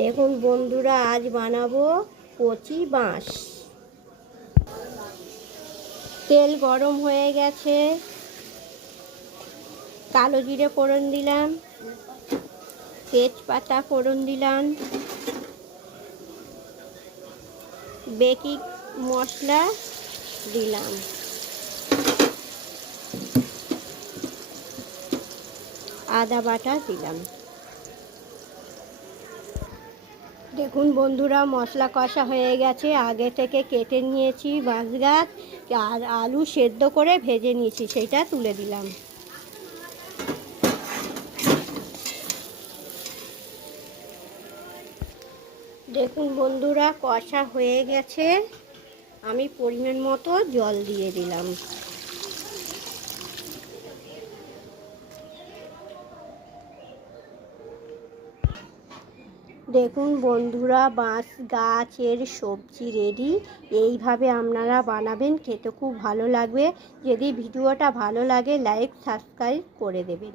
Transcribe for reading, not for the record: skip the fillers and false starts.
দেখুন বন্ধুরা, আজ বানাবো কচি বাঁশ। তেল গরম হয়ে গেছে, কালো জিরে ফোড়ন দিলাম, তেজপাতা ফোড়ন দিলাম, বেকিং মশলা দিলাম, আদা বাটা দিলাম। দেখুন বন্ধুরা, মশলা কষা হয়ে গেছে। আগে থেকে কেটে নিয়েছি বাঁশ গাছ আর আলু সেদ্ধ করে ভেজে নিয়েছি, সেটা তুলে দিলাম। দেখুন বন্ধুরা, কষা হয়ে গেছে। আমি পরিমাণ মতো জল দিয়ে দিলাম। দেখুন বন্ধুরা, বাঁশ গাছের সবজি রেডি। এইভাবে আপনারা বানাবেন, খেতে খুব ভালো লাগবে। যদি ভিডিওটা ভালো লাগে লাইক সাবস্ক্রাইব করে দেবেন।